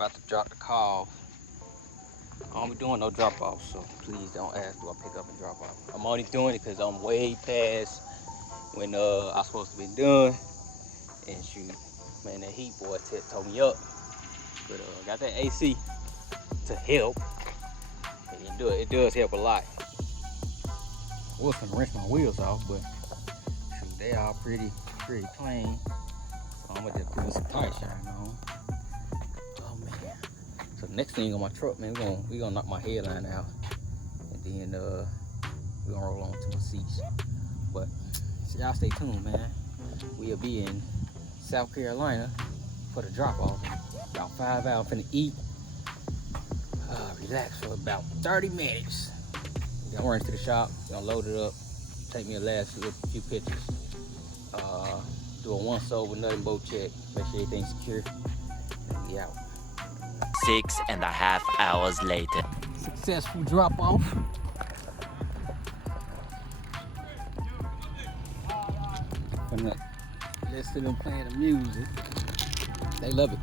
about to drop the car off. I don't be doing no drop off, so please don't ask do I pick up and drop off. I'm only doing it because I'm way past when I'm supposed to be done. And shoot, man, that heat boy told me up. But got that AC to help. And it does help a lot. I was gonna rinse my wheels off, but shoot, they are pretty clean. So I'm gonna just put some tire shine on. Oh man. So the next thing on my truck, man, we gonna knock my headline out, and then we gonna roll on to my seats. But so y'all stay tuned, man. We'll be in South Carolina for the drop off. About 5 hours, finna eat, relax for about 30 minutes. Gonna run to the shop, gonna load it up, take me a last few pictures, do a once over, nothing boat check, make sure everything's secure, and we out. 6.5 hours later. Successful drop off. Listen to them playing the music. They love it.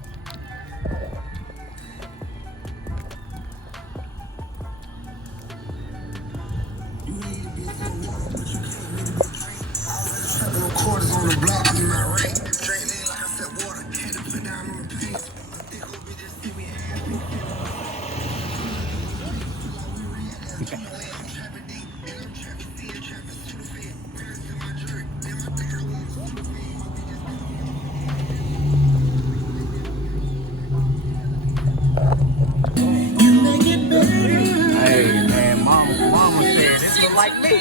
Quarters on the block in my ring. Drink lean like I said water. Had to put down on the pants. Think we'll be just see me Hey man, mama said this look like me.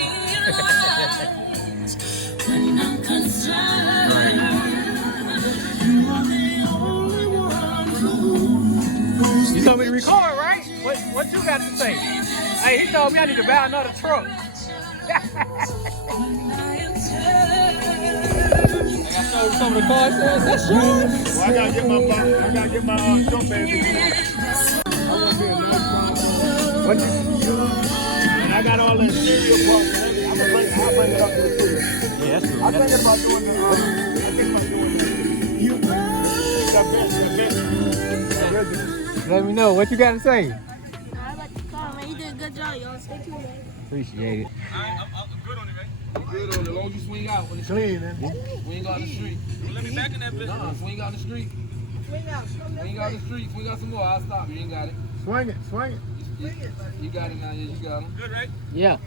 You told me to record, right? What you got to say? Hey, he told me I need to buy another truck. I got showed some of the cars. That's yours. Well, I gotta get my jump bag. What you? And I got all that cereal parts. I'll bring it up to the studio. Yeah, that's true. I'm thinking about doing that. Let me know what you got to say. I like the car, man. You did a good job, y'all. Stay tuned, man. Appreciate it. I'm good on it, man. I'm good on it. As long as you swing out when it's clean, man. Swing out the street. Let me back in that bitch. Nah, swing out the street. Swing out. Swing out the street. Swing out some more. I'll stop you. You ain't got it. Swing it, swing it. You got it now. Yeah, you got him. Good, right? Yeah.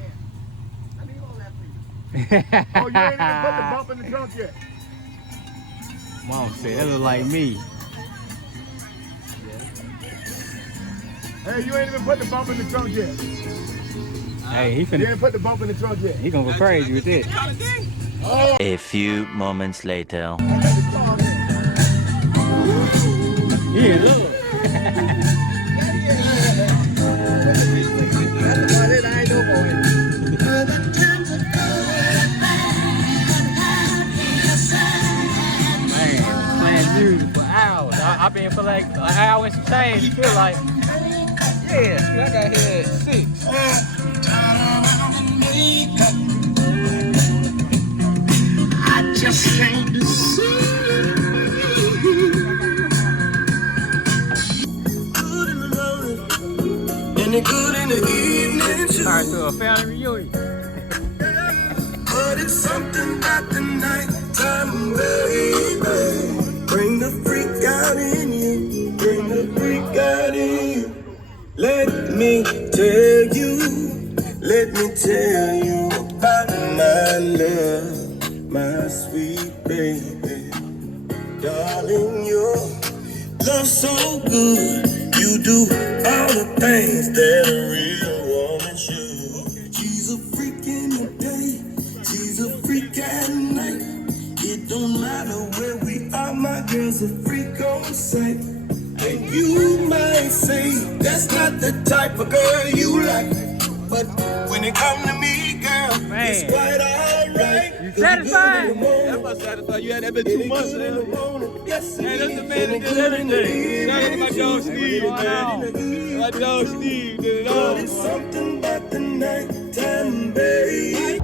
I need all that for you. Oh, you ain't even put the bump in the trunk yet. Mom said that look like me. Hey, you ain't even put the bump in the trunk yet. Hey, he You finna. ain't put the bump in the trunk yet. He gonna go crazy with it. A few moments later. Yeah, look. Man, playing music for hours. I've been for like an hour and some change. You feel like, yeah, I got here at 6. I just came to see good in the morning and the good in the evening. Alright, so a family reunion. But it's something about the nighttime, baby. Bring the freak out in you. Bring the freak out in you. Let me tell you about my love, my sweet baby. Darling, your love so good. You do all the things that a real woman should. She's a freak in the day, she's a freak at night. It don't matter where we are, my girl's a freak on sight. And you might say that's not the type of girl you like, but when it come to me, girl, Man. it's quite alright. You satisfied? That must satisfy you. Had that been 2 months now. Yes, Hey, that's the man that did everything. Shout out to my dog Steve, man. My dog Steve did it all. It's something about the nighttime, baby.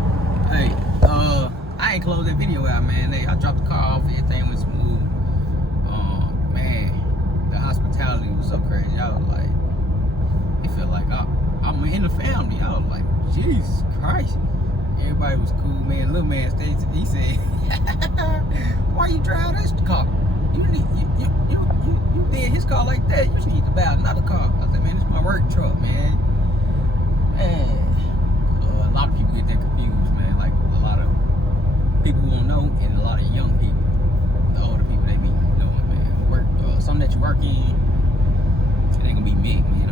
Hey, I ain't closed that video out, man. Hey, I dropped the car off, everything went smooth. Man, the hospitality was so crazy. I was like, it felt like I'm in the family. I was like, Jesus Christ. Everybody was cool, man. Little man stayed. He said, "Why you drive this car? You did his car like that. You need to buy another car." I said, "Man, this is my work truck, man." A lot of people get that confused, man. Like a lot of people who don't know, and a lot of young people, the older people, they be knowing, man. Work, something that you work in, it ain't gonna be big, man.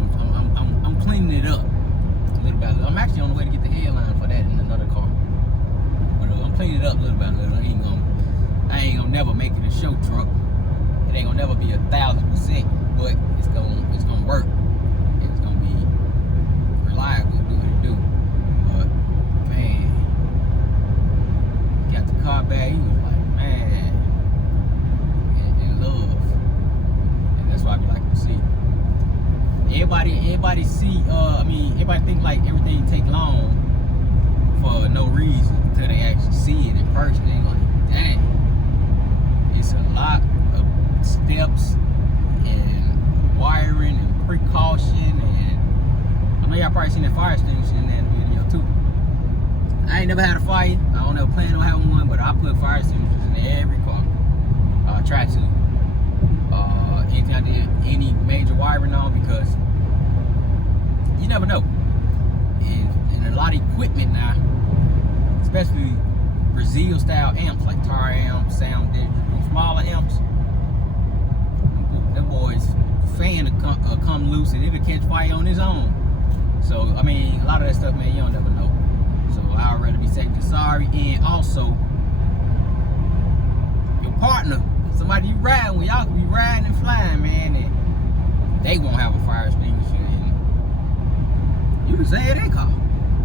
I'm cleaning it up little by little. I'm actually on the way to get the headline for that in another car, but I'm cleaning it up little by little. I ain't gonna never make it a show truck. It ain't gonna never be 1,000%, but it's gonna work. It's gonna be reliable, do what it do. But man, got the car back. He was like, man, in love, and that's why I be like to see. Everybody see. Everybody think like everything take long for no reason until they actually see it in person. They like, dang, it's a lot of steps and wiring and precaution, and I know y'all probably seen that fire extinguisher in that video too. I ain't never had a fire. I don't ever plan on having one, but I put fire extinguishers in every car. I try to. Anything I did, any major wiring on, because you never know. And a lot of equipment now, especially Brazil style amps like TIARRA amps, sound digital, smaller amps, them boys fan will come loose and it'll catch fire on its own. So I mean, a lot of that stuff, man, you don't never know. So I'd rather be safe than sorry. And also your partner, somebody you ride with, y'all can be riding and flying, man, and they won't have a fire extinguisher, and you can save their car.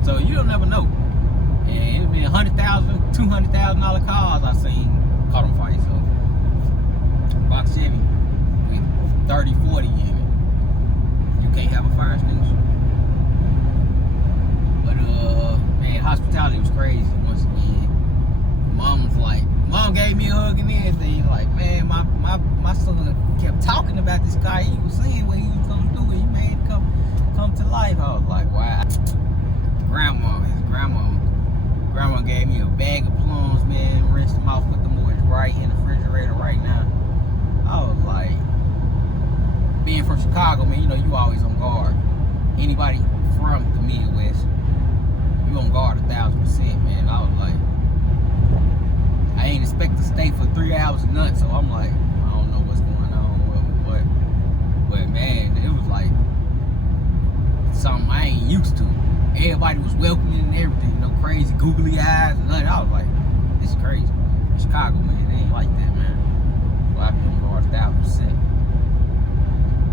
So you don't never know. And it'll be $100,000, $200,000 cars I seen caught on fire. So box Chevy with 30, 40 in it, you can't have a fire extinguisher. But man, hospitality was crazy once again. Mom was like, Mom gave me a hug and everything. Like, man, my son kept talking about this guy. He was saying what he was gonna do, and he made it come to life. I was like, wow. Grandma gave me a bag of plums, man. Rinsed them off, put them boys right in the refrigerator right now. I was like, being from Chicago, man, you know, you always on guard. Anybody from the Midwest, you on guard 1,000%, man. I was like, I ain't expect to stay for 3 hours or nothing, so I'm like, I don't know what's going on, but man, it was like something I ain't used to. Everybody was welcoming and everything, you know, crazy googly eyes and nothing. I was like, this is crazy. Chicago, man, they ain't like that, man. Well, I be on guard 1,000%.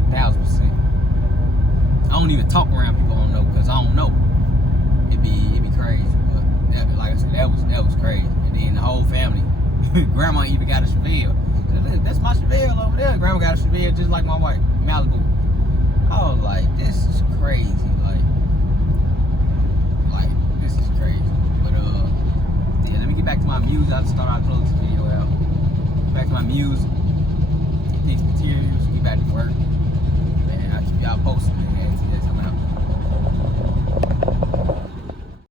1,000%. I don't even talk around people I don't know, because I don't know. It'd be crazy, but that, like I said, that was crazy. And then the whole family, Grandma even got a Chevelle. That's my Chevelle over there. Grandma got a Chevelle just like my wife, Malibu. I was like, this is crazy. Like this is crazy. But yeah, let me get back to my music. I'll start out close this video out. Back to my music. These materials, get back to work. Man, I'll keep y'all posted, man. See that come out.